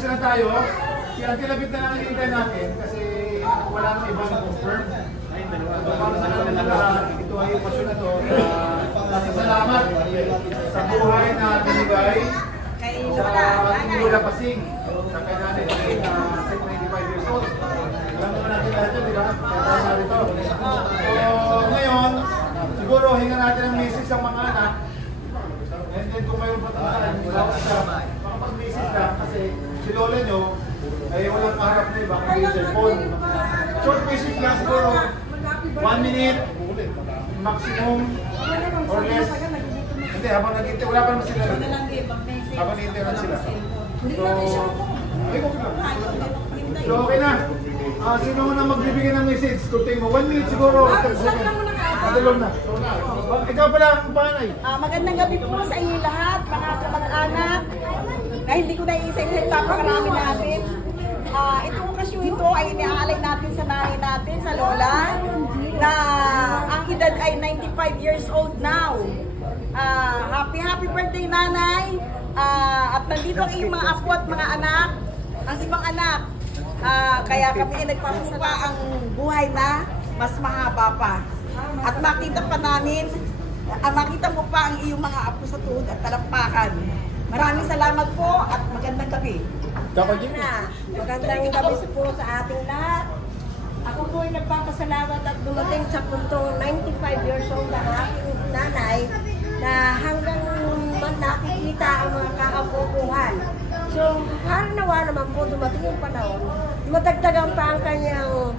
Umpisa na tayo. Si Auntie Labit na lang hinihintay natin kasi wala nang iba na confirm. Para sa namin na lahat, ito ay okasyon na to. Salamat sa buhay na binigay sa ating Lola Pasing. Sa kay natin na 95 years old. Alam naman natin lahat yun, di ba? Kaya natin ito. So ngayon, siguro hinga natin ang message sa mga anak. And then kung mayroon pa tamaan, makapag-message ka kasi si Lola nyo ay walang kaharap na iba kundi yung cellphone. Short message lang siguro, 1 minute, maximum, or less. Hindi, habang nag-intay, wala pa naman sila. Habang nag-intay lang sila. So, okay na. Sino na magbibigay ng message? Kunting mo, 1 minute siguro. Madalong na. Ikaw pala ang panay. Magandang gabi po sa inyo lahat, mga kamag-anak. Na hindi ko naiisa-isa yung papakarami natin. Itong okasyon ito ay iniaalay natin sa nanay natin, sa lola, na ang edad ay 95 years old now. Happy birthday nanay. At nandito ang iyong mga apo at mga anak, ang ibang anak. Kaya kami ay nagpapasala ang buhay na mas mahaba pa. At makita pa namin, makita mo pa ang iyong mga apo sa tuhod at talampakan. Maraming salamat po at magandang gabi. Magandang gabi po sa ating lahat. Ako po ay nagpapasalamat at dumating sa puntong 95 years old na aking nanay na hanggang man nakikita ang mga kakapupuhan. So, parang nawa naman po dumating yung panahon, matagdagan pa ang kanyang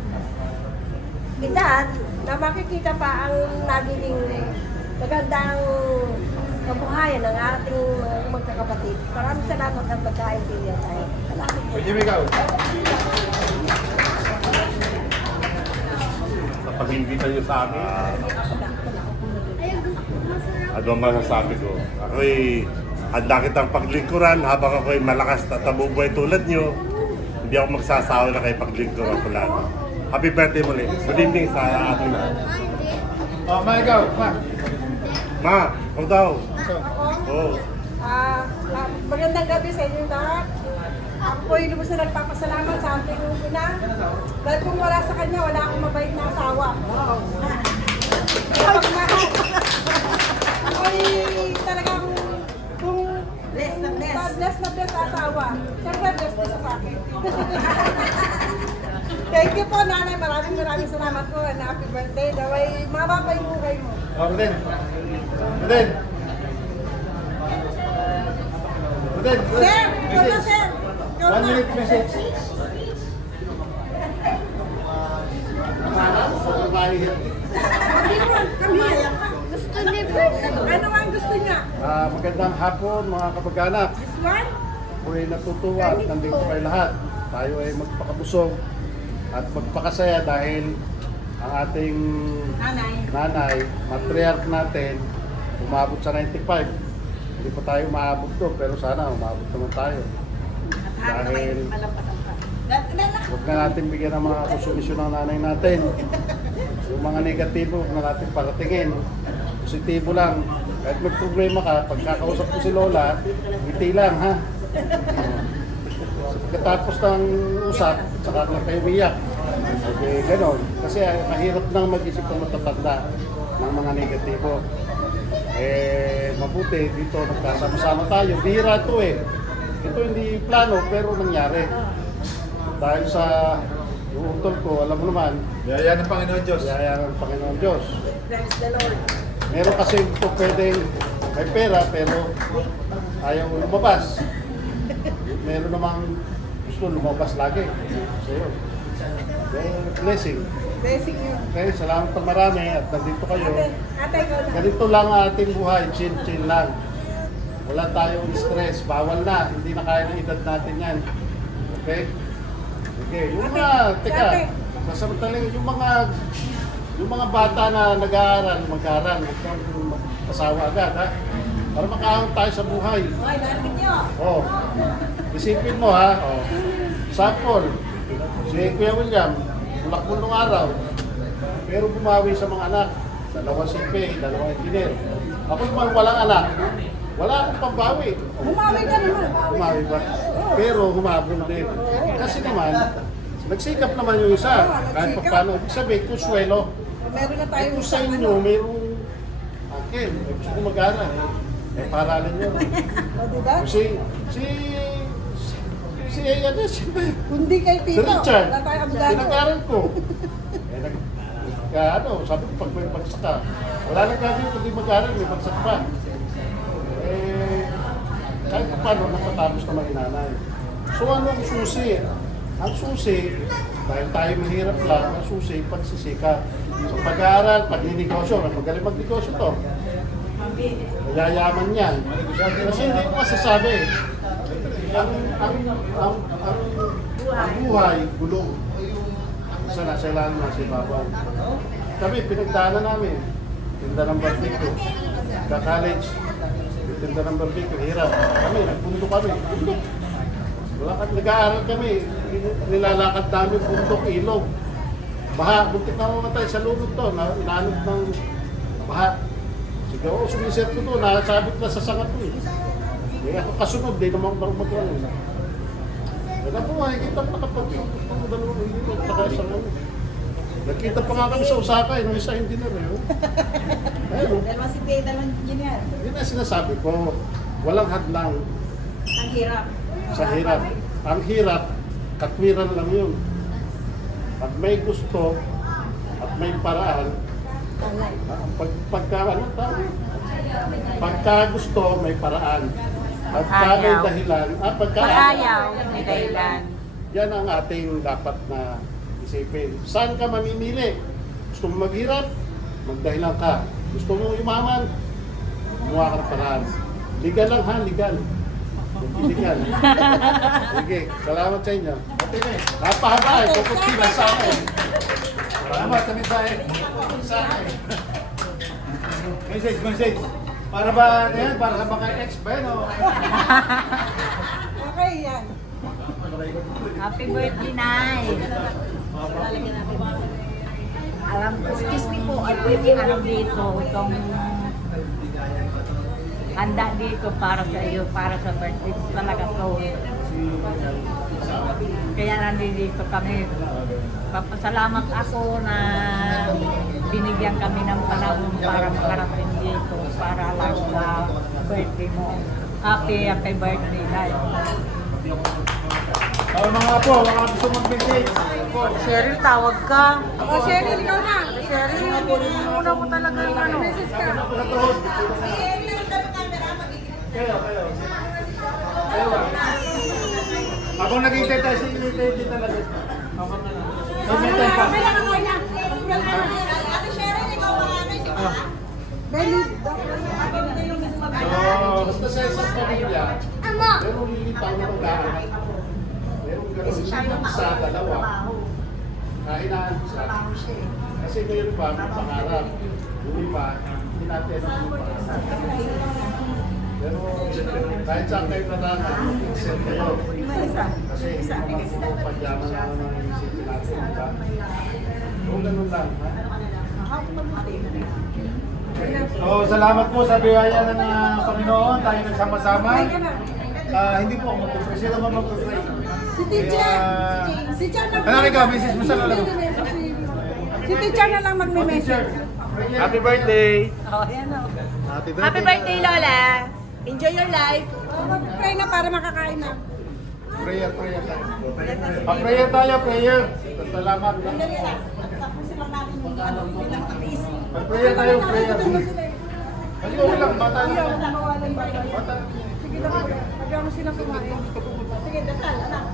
edad na makikita pa ang naging magandang kabuhayan ng ating magkakapatid. Maraming salamat at magkaintindihan tayo. Salamat po. Jimmy, ikaw. Sa pag-imbita niyo sa amin, ano ang masasabi ko? Ako'y handa kitang paglingkuran habang ako'y malakas at tabubuhay tulad niyo. Hindi ako magsasawa na kayo paglingkuran ko lang. Happy birthday muli. Good evening sa ating lahat. Ma, ikaw. Ma. Ma, ikaw daw. Ako? Magandang gabi sa inyo lahat. Ako po yung lubos na nagpapasalamat sa ating ina. Dahil kung wala sa kanya, wala akong mabait na asawa. Ako'y talagang kung bless na bless asawa. Siyempre bless din sa akin. Thank you po nanay, maraming salamat po and happy birthday. Daway mababa yung buhay mo. Ruden. Ruden. Ruden. Sir, ikaw na sir. 1 minute message. Ano ang gusto niya? Magandang hapon mga kapag-anak. This one? Ako'y natutuwa at nandito kayo lahat. Tayo ay magpakabusog at magpakasaya dahil ang ating nanay, matriarch natin, umabot sa 95. Hindi pa tayo umabot to, pero sana umabot naman tayo. Dahil huwag na natin bigyan ng mga konsumisyon ng nanay natin. Yung mga negatibo, huwag na natin paratingin. Positibo lang. Kahit may problema ka, pagkakausap ko si Lola, ngiti lang ha. Pagkatapos ng usap, saka lang kayo umiyak. Okay, ganon. Kasi mahirap nang mag-isip ng matatanda ng mga negatibo. Mabuti dito nagkasama-sama tayo. Bihira ito eh. Ito hindi plano pero nangyari. Dahil sa yung utol ko, alam mo naman. Yaya ng Panginoon Diyos. Yaya ng Panginoon Diyos. Praise the Lord. Meron kasi ito pwedeng may pera pero ayaw lumabas. Meron namang gusto lumabas lagi. So yun. Blessing. Blessing you. Okay, salamat na marami at nandito kayo. Ate, ikaw na. Ganito lang ang ating buhay, chill lang. Wala tayong stress, bawal na, hindi na kaya ng edad natin yan. Okay? Okay, yung mga, teka, sasamantalang yung mga bata na nag-aaral, mag-aaral, mag-asawa agad, ha? Para makahang tayo sa buhay. Okay, narinig niyo. Oh, isipin mo ha, oh. Sample, si Kuya William, bulakbol nung araw, pero bumawi sa mga anak, dalawang CPA, dalawang engineer. Ako naman walang anak, wala akong pambawi. Bumawi ka naman. Bumawi ba? Oo. Pero humabol din. Kasi naman, nagsikap naman yung isa. Kahit pa paano, ibig sabihin, kuswelo. Meron na Eh tayong kung sa inyo, mayroong akin, gusto ko mag-aral. Eh, paralan nyo. O, diba? Kasi, ano, Kundi kay si Tito. Richard, Wala tayong abogado. pinag-aral ko. Eh, sabi ko, pag may bagsak ka, wala nang gagawin kundi mag-aral, may bagsak pa. Eh, kahit paano, napatapos naman yung nanay. So, ano ang susi? Ang susi, dahil tayo mahirap lang, ang susi, pagsisika. So, pag-aaral, pag-ninegosyo, magaling mag-negosyo to. Mayayaman yan. Kasi hindi ko masasabi. Ang buhay, gulong. Isa nasa ilalim, nasa ibabaw. Kami, pinagdaanan namin. Tinda ng barbecue. Ka-college. Tinda ng barbecue. Hirap. Kami, nagpundo kami. Bundok. Nag-aaral kami. Nilalakad namin bundok, ilog. Baha. Buntik na mamatay sa lulot to. Inaanod ng baha. Sige, sumiset ko to. Nakasabit na sa sangat ko. Eh, ako kasunod, di naman mag-ano. Wala po, makikita pa nakapag-ipos ng dalawang hindi ko nakasang ano. Nagkita pa nga kami sa Osaka, nung isa engineer eh. Ayun. Dalawa si Pei, dalawang engineer. Yun ang sinasabi ko, walang hadlang Ang hirap. sa hirap. Ang hirap, katwiran lang yun. Pag may gusto at may paraan, pagka gusto, may paraan. Pagka may dahilan, pagka Ayaw, may dahilan. yan ang ating dapat na isipin. Saan ka mamimili? Gusto mo maghirap? Magdahilan ka. Gusto mo yumaman? Gumawa ka ng paraan. Legal lang ha, legal. Legal. Sige, salamat sa inyo. Napahaba eh, kukunti sa akin. Salamat sa mensahe. Message. Para ba, ano yan? Para sa mga ex ba yan? o? Okay, yan. Happy birthday, Nay! Alam ko, excuse me po, ano dito, itong handa dito para sa iyo, para sa birthday talaga to. Kaya nandito kami. Papasalamat ako na binigyan kami ng panahon para makarating dito para lang sa birthday mo. Happy birthday, Nay. Mga po, mga gusto mag-message. Cheryl, tawag ka. O, Cheryl, ikaw na. Cheryl, muna mo talaga yung ano. Message ka. Kayo. Habang naghihintay tayo si Teddy talaga. Comment pa. Ate Cheryl, ikaw ano, ikaw ba? Basta sa isang pamilya, merong lilitaw na mag-aaral. Merong ganun sa dalawa. Kahinaan sa kasi may iba may pangarap. Yung iba, hindi natin ang pangarap. Pero kahit saan kayo naraman, mag-excel kayo. Kasi hindi naman po pagyaman lang ang isipin natin. Diba? Kung ganun lang. So, salamat po sa biyaya ng Panginoon. Tayo nagsama-sama. Hindi po ako mag-pray. Sino ba mag-pray? Si Teacher. Si Teacher na. Ano ikaw, message mo sa lola mo? Si Teacher na lang magme-message. Happy birthday! Oh, yan o. Happy birthday, Lola. Enjoy your life. Pray na para makakain na. Prayer tayo. Prayer tayo, prayer. Salamat. Sandali lang. Tapusin lang natin yung ano, bilang tatis. Prayer tayo, prayer. Kasi okay lang, bata lang. Ayaw na mawalan ba? Sige na, magkano sila kumain. Sige, dasal, anak.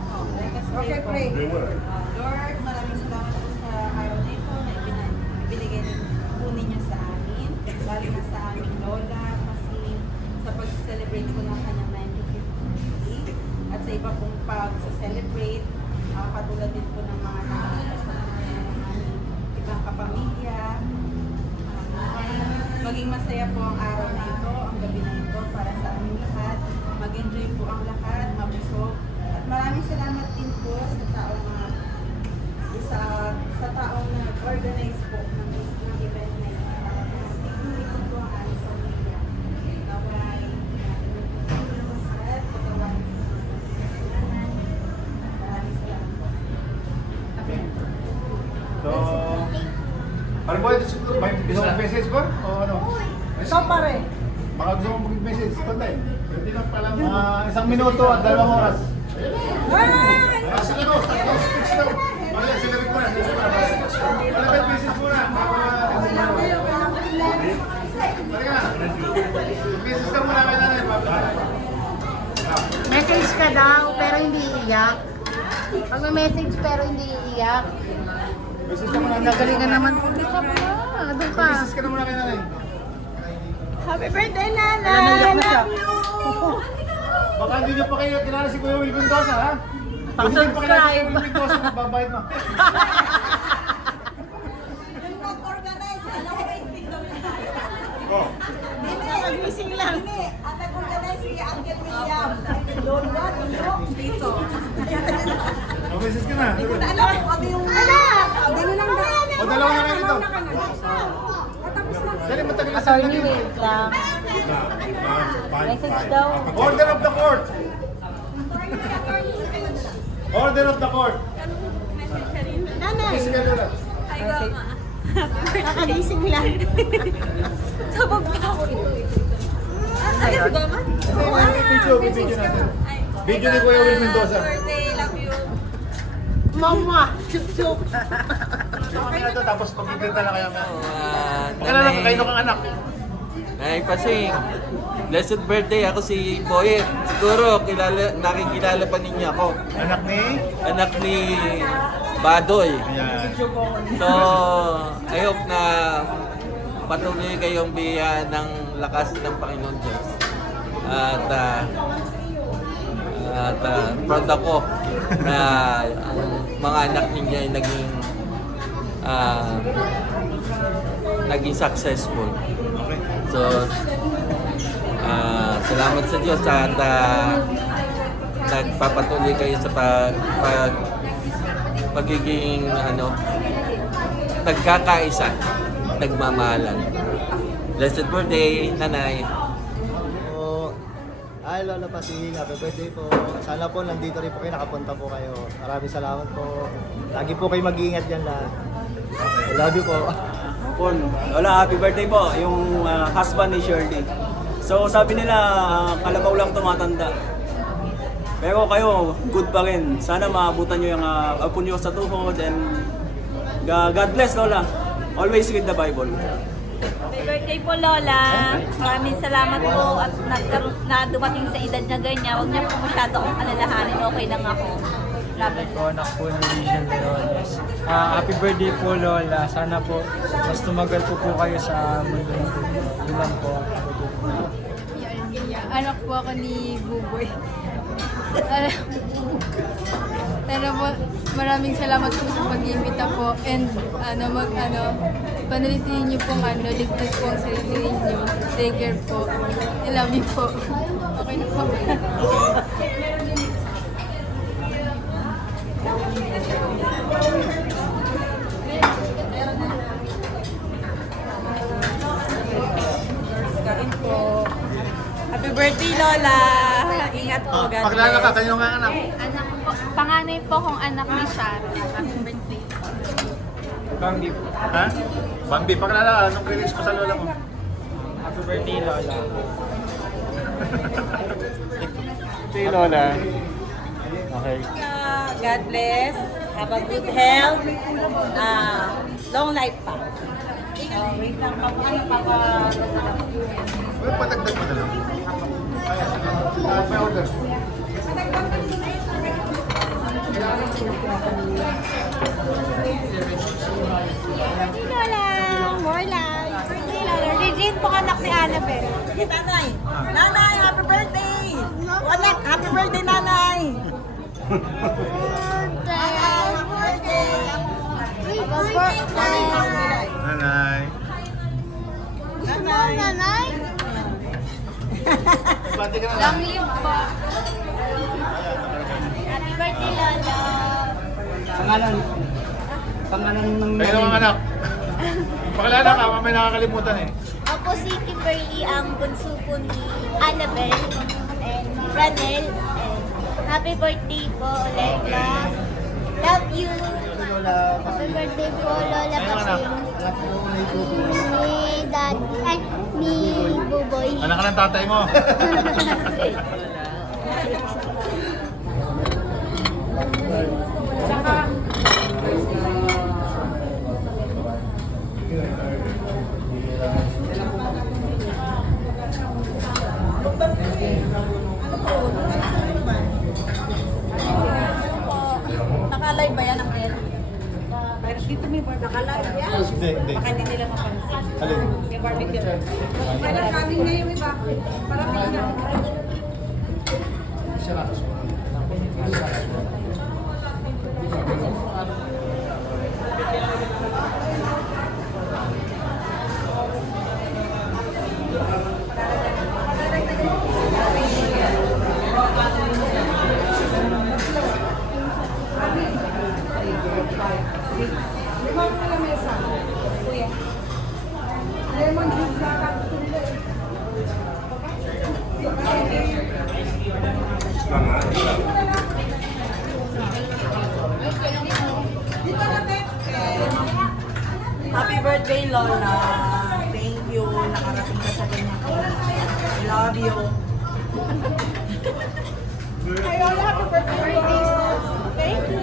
Okay, pray. Lord, maraming salamat po sa araw na ito na ibinigay po ninyo sa amin. Lalo na sa aming lola kasi sa pag-celebrate ko ng kanyang 95th birthday at sa iba pong pag-celebrate katulad din po ng mga nakalipas na aming ibang kapamilya. Maging masaya po ang araw na ito, ang gabi na ito para sa aming lahat. Mag-enjoy po ang lahat, mabusog. At maraming salamat din po sa taong nag-organize po ng event na ito. Hindi po po ang aming pamilya. Naway, at pagkawain sa mga message ba? O ano? Ikaw pare. Baka gusto mo mag-message. Konti. Hindi lang pala mga 1 minuto at 2 oras. Sila mo, speech daw. Wala, silabit mo na. Malapit message muna. Halika. Message ka muna kay nanay. Message ka daw, pero hindi iiyak. Pag may message pero hindi iiyak. Message ka muna. Nagalingan naman po. Doon ka pa. Doon ka. Message ka na muna kay nanay. Happy birthday, nanay! Love you! Baka hindi niyo pa kayo kilala si Kuya Will Mendoza, ha? Kung hindi pa kilala si Kuya Will Mendoza, magbabayad mo. Yung nag-organize, alam ko yung tingnan mo tayo. Oh. Nag-missing lang. Ang nag-organize si Uncle William. Lola, dito. Oh, message ka na. Hindi ko na alam kung ano yung... Anak! Dali lang na. O, dalawa na kayo dito. Dali, matagal na sa Attorney, wait lang. Message daw. Order of the court! Order of the court! Nanay! Message ka Lola. Hi, Gama. Nakagising lang. Sabog pa ako ito. Ano si Gama? Video natin. Video ni Kuya Will Mendoza. Birthday, love you. Mama! Chup-chup! Okay na ito, tapos pagkikita na kayo. Kailan Nanay, lang, kayo ng anak. Nanay Pasing, blessed birthday, ako si Boyet. Siguro, nakikilala pa ninyo ako. Anak ni? Anak ni Badoy. Ayan. So, I hope na patuloy kayong biyayaan ng lakas ng Panginoon Diyos. At proud ako na ang mga anak ninyo ay naging successful. So, salamat sa Diyos at nagpapatuloy kayo sa pagiging nagkakaisa, nagmamahalan. Blessed birthday, Nanay. Hi Lola Pasing, happy birthday po. Sana po nandito rin po kayo, nakapunta po kayo. Maraming salamat po. Lagi po kayo mag-iingat dyan lahat. I love you po. Lola, happy birthday po. Yung husband ni Shirley. So sabi nila, kalabaw lang tumatanda. Pero kayo, good pa rin. Sana maabutan nyo yung apo nyo sa tuhod. And God bless Lola. Always read the Bible. Happy birthday po, Lola. Maraming salamat po at na dumating sa edad na ganyan. Huwag niyo po masyado akong alalahanin. Okay lang ako. Love you. Anak po ni Vision Leones. Happy birthday po, Lola. Sana po mas tumagal po kayo sa mundo. Yun lang po. Anak po ako ni Buboy. Pero po, maraming salamat po sa pag-iimbita po and panalitin niyo pong ligtas po ang sarili niyo. Take care po. I love you po. Okay na po. Happy birthday, Lola. Ingat po, God Pakilala ka, kayo nga anak. Anak po, panganay po kong anak ni Sharon. Happy birthday. Bambi po. Ha? Bambi, pakilala ka. Anong release mo sa lola mo? Happy birthday, Lola. Si Lola. Okay. God bless. Have a good health. Long life pa. Wait lang. Well, patagdag mo na lang. May order. Lola, more life. Lola, Regine po anak ni Annabelle. Nanay! Nanay, happy birthday! Anak, happy birthday, nanay! Happy birthday! Nanay. Gusto mo, nanay? Pati ka na lang. Long live po. Happy birthday, Lola. Pangalan ng... Kayo naman anak. Pakilala ka, mamaya nakakalimutan eh. Ako si Kimberly, ang bunso po ni Annabelle and Ranel. And happy birthday po ulit, Ma. Love you. Lola Happy birthday po, Lola Pasing. Ni Dad, ay, ni Buboy. Anak ka ng tatay mo. Naka-live ba yan ang Red? Pero dito may bar. Naka-live yan. Hindi. Baka hindi nila mapansin. Alin? May barbecue. Kaya kaming na yung iba. Para pina. Limang na lamesa. Kuya. Lemon juice na lang. Dito na, Happy birthday, Lola. Thank you. Nakarating ka sa ganyan. I love you. Ay, Lola, happy birthday. Thank you.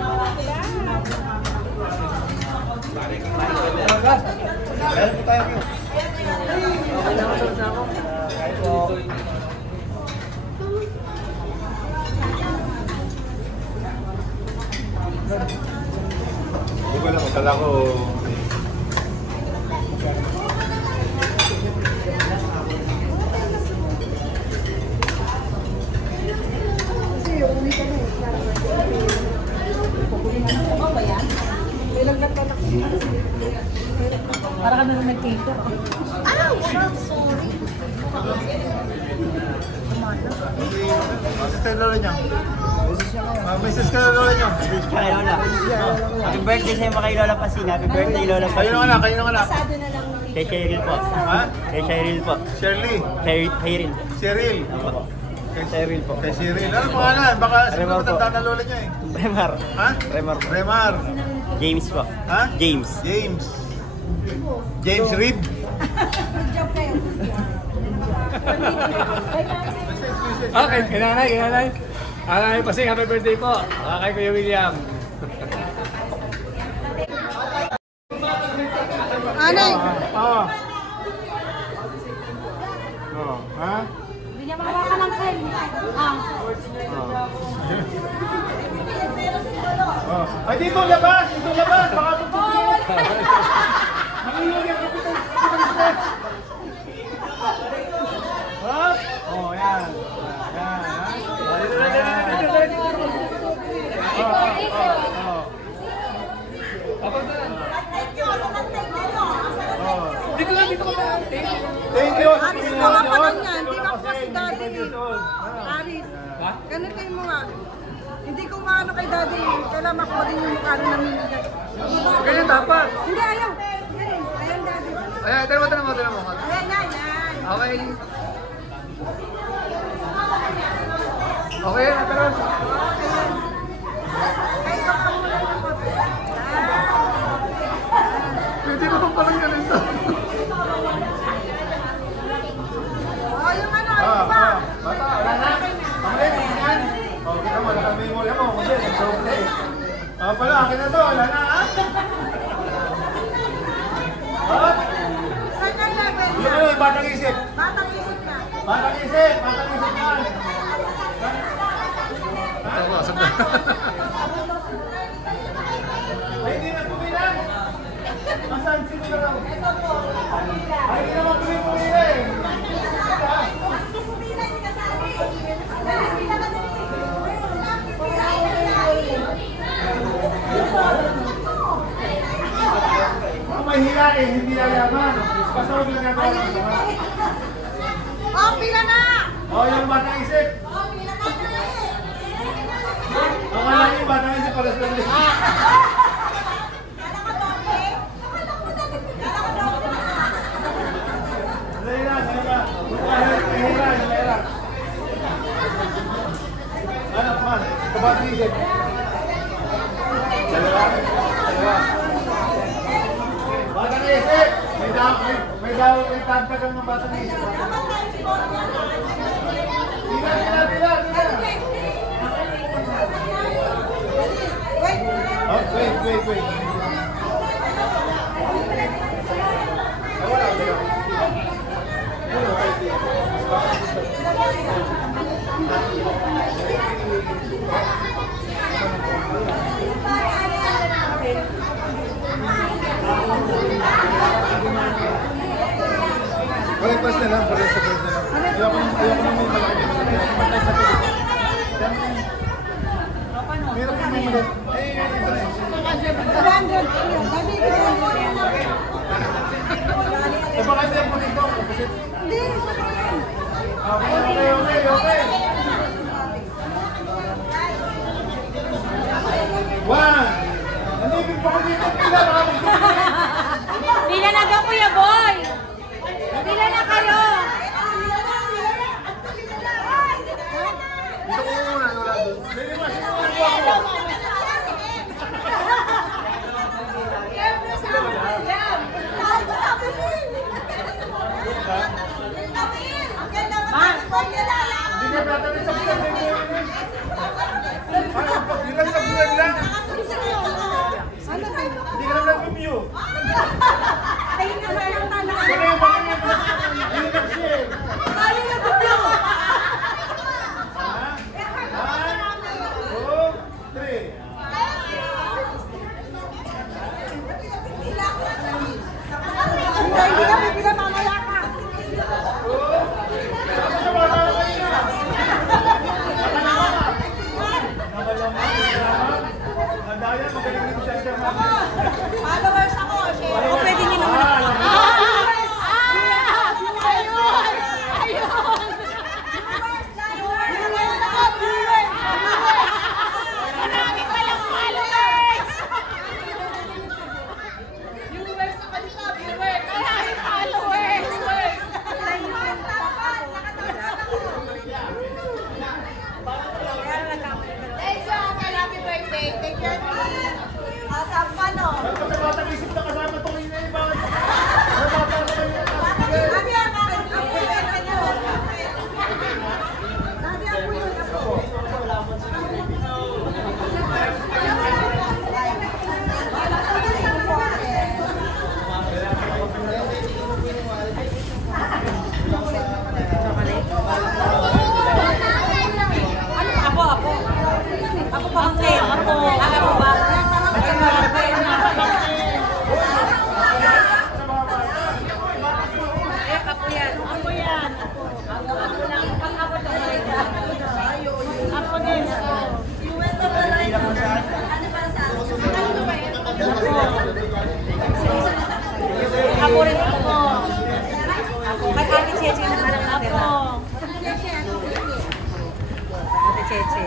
Meron po tayo kayo. Kahit po. Hindi ko alam, masala ko. Para ka na lang nag-cater. Sorry. Sister Lola niya. Mrs. ka na Lola niya. Kay Lola. Happy birthday sa kay Lola Pasing. Happy birthday Lola Pasing. Kayo nung anak, kayo nung anak. Pasado na lang. Kay Cheryl po. Ha? Kay Cheryl po. Shirley. Kay Cheryl. Cyril. Kay Cheryl po. Kay Cyril. Ano pangalan? Baka siguro Remar po. matanda na Lola niya eh. Remar. Ha? Remar. Remar. James po. Ha? James. James. James Reed. Good job kayo. Okay, kinanay. Anay, Pasing, happy birthday po. Kay Kuya William. Anay. Oo. Ha? Hindi niya makawakan ng pen. Ay, dito labas! Dito labas! Baka pupunin! Mangingi ang kapitan! Hop! Oh, yan. Yan, ha? Thank you! Aris, gawa pa lang yan. Hindi ako si Daddy. Aris, ganito mo nga. Hindi ko maano kay Daddy. Kailangan makuha din yung mukha rin namin. Ganyan dapat. Hindi, ayaw. Ayaw, Daddy. Ayan, tira mo. Ayan, yan. Okay. Okay, tara. Kahit baka mula ng kote. Pwede ko pang palang ganito. Oh, yung ano, yung iba. Bata, wala na. Pamalik, yan. Oh, kita mo, wala kang memory mo. Kasi, nag-doble. Pala, akin na to. Wala na, ha? Hop! Saan ka level Yung na? ano, yung batang isip. Batang isip na. Batang isip na. Ay, hindi na pumilan. Asan sino na lang? Ay, hindi naman pumila eh. Mahila eh, hindi yayaman. Basta huwag lang natin ang sama. Oh, pila na! Oh, yung batang isip. Ang alam yung batang isip para sa kanila. Anak man, kabatang isip. Dalawa. Batang isip! tagal ng bata na ito. Wait. Balik pas na lang, balik sa balik na lang. Ayoko nang may malaki. Patay sa tilit. Meron pa may malaki. Baka hindi ako dito. Hindi, okay. One! Nanibig pa ko dito. Pila na daw, Kuya Boy! Pila na kayo! Dito ko muna. Hindi ka tatawin sa bulan. Pagbilang sa bulan lang. Hindi ka naman nag-review. Ayun na sa yung tanong. Kaya yung mga yung nag-share. Ayun na review. 1, 2, 3. Hindi ka pipila, mamaya ka. Nadaya, magaling din siya siya. Followers ako. O, pwede nyo naman ako. Ako rin ako. Ako. Kay Ate Cheche na parang natira. Ate Cheche.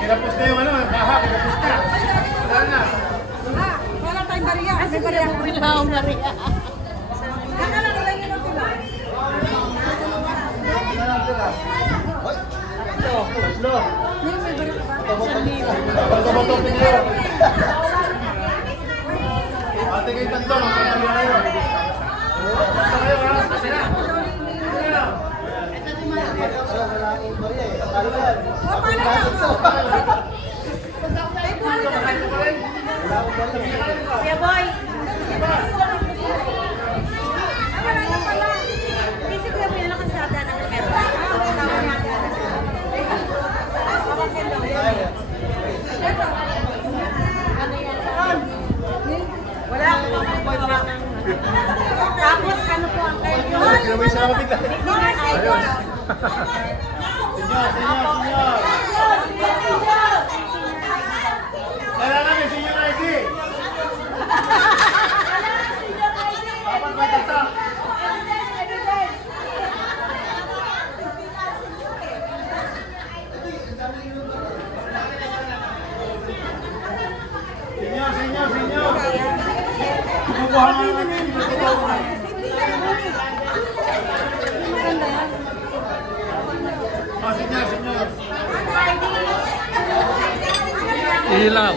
Kinapos na yung ano, baha, kinapos na. Wala na. Wala tayong bariya. May bariya ko rin lang bariya. Nakala lang yun ang tulad. Tatlo. Ate kayo tatlo, magpapalya kayo. Basta kayo ha, kasi na. Kuya Boy. Kasi Kuya Boy, nakasada na camera. Wala akong boyfriend. Tapos ano po ang kayo? May sama bigla. Idol. Senyor. Kailangan may senior ID. Dapat may tatak. Senyor. Kukuha nga namin. Senyor. Ilaw.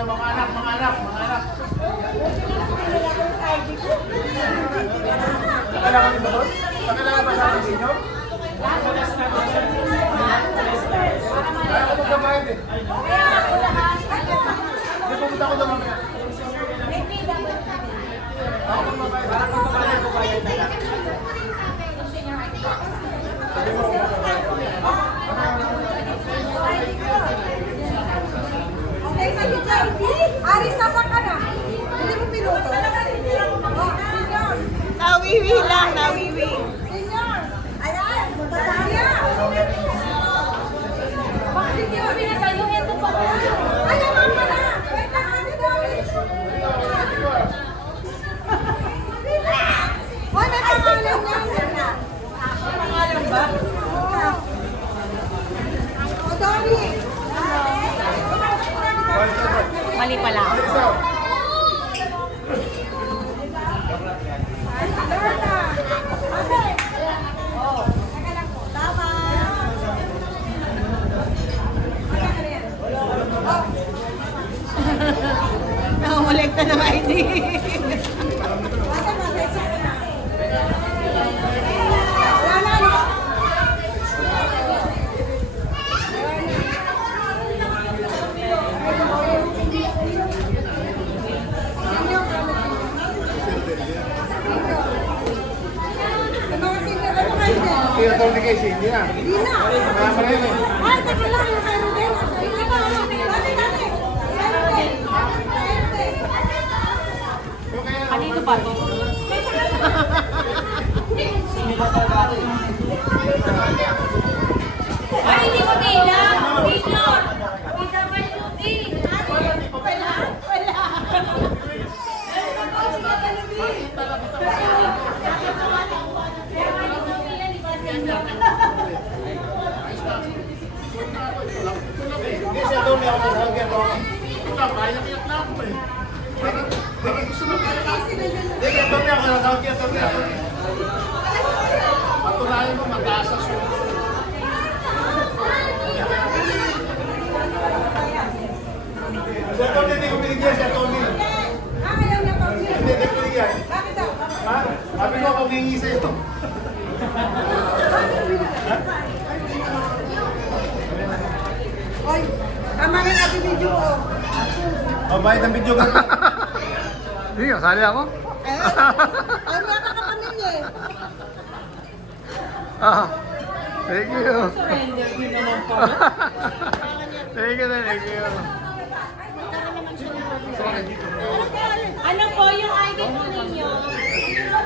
kayo mga anak. Kailangan ba doon? Kailangan ba sa akin inyo? Kaya ako magbabayad eh. Hindi, pumunta ko doon mamaya. Ako magbabayad. Okay, sa'yo dyan. Aris, nasa ka na. Hindi mo pinuto. Nawiwi lang, nawiwi. Senyor! Ayan! Ayan! Bakit niyo pinatayo? Ito pa ba? Ayan nga pala! Wait lang, ano David? Hoy, may pangalan niya. Pangalan ba? O, David! Mali pala. Nakamulekta ng ID. Kaya ito ni Casey, hindi na. Hindi na. Kaya pala yun eh. Ay, teka lang, yung kay Rodel. Kanino ba to? Ay, hindi ko kailang! Senior! PWD! Wala. Hindi siya doon, may ako nagagyan ko. Ikaw, kaya nakiyak na ako eh. Parang gusto mo kaya na. Hindi, kaya doon may ako nagagyan doon. Patunayan mo, mataas sa suko. Siya Tony, hindi ko binigyan siya Tony. Hindi ko binigyan. Bakit daw? Ha? Sabi ko ako hingi sa'yo. Oy, tama na natin video ko. O, bayad ang video ka. Hindi, kasali ako. Ay, may kapamilya eh. Thank you. Thank you. Ano po yung ID po ninyo? Hindi pa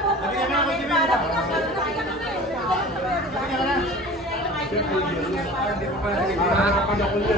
pala sige.